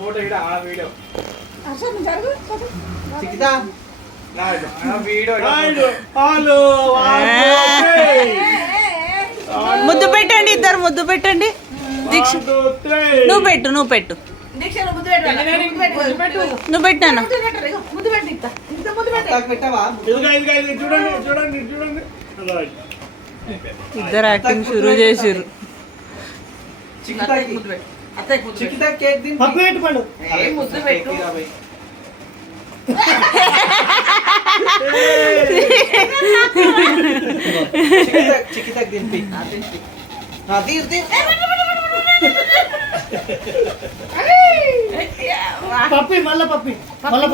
Photo ఇడ ఆ video Chiquita ముద్దు పెట్టండి, ఇద్దరు ముద్దు పెట్టండి. దీక్ష నువ్వు పెట్టు, నువ్వు పెట్టు, నువ్వు పెట్టాను. ఇద్దరు యాక్టింగ్ షురూ చేసిర్రు.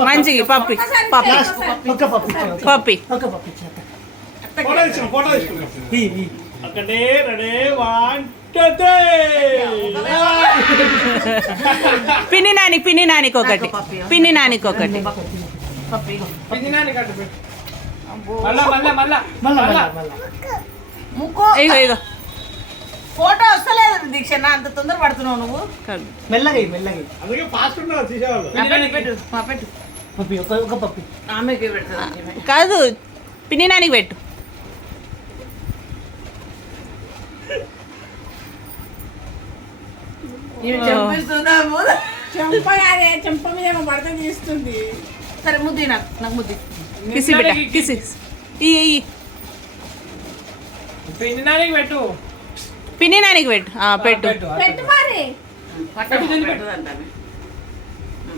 మంచిగా పప్పి పప్పి పిన్ని నానికి, పిన్ని నానికి ఒకటి, పిన్ని నానికి ఒకటి. ఇగో ఇగో ఫోటో వస్తలేదు దీక్ష, నా అంత తొందర పడుతున్నావు నువ్వు. మెల్లగా మెల్లగా ఆమెకి పెడుతుంది కాదు, పిన్ని నానికి పెట్టు. చెంప మీద పడత తీస్తుంది. సరే ముద్ది, నాకు ముద్ది కిసి బిడ్డ, కిసి ఇయ్యి. పిన్ని నానికి పెట్టు, పిన్ని నానికి పెట్టు. పెట్టు పెట్టు మరి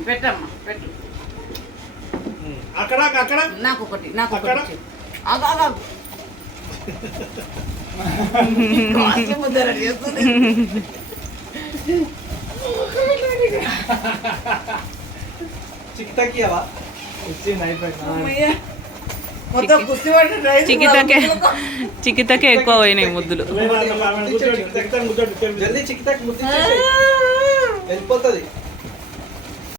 పెట్టమ్మా, పెట్టు. అక్కడ అక్కడ నాకు ఒకటి, నాకు ఒకటి. ముద్ద రెడీ చేస్తుంది. చికితాకియావా చికితకే ఎక్కువ పోయినాయి ముద్దులు. జల్దీ చికితాకి ముద్దు వెళ్ళిపోతుంది.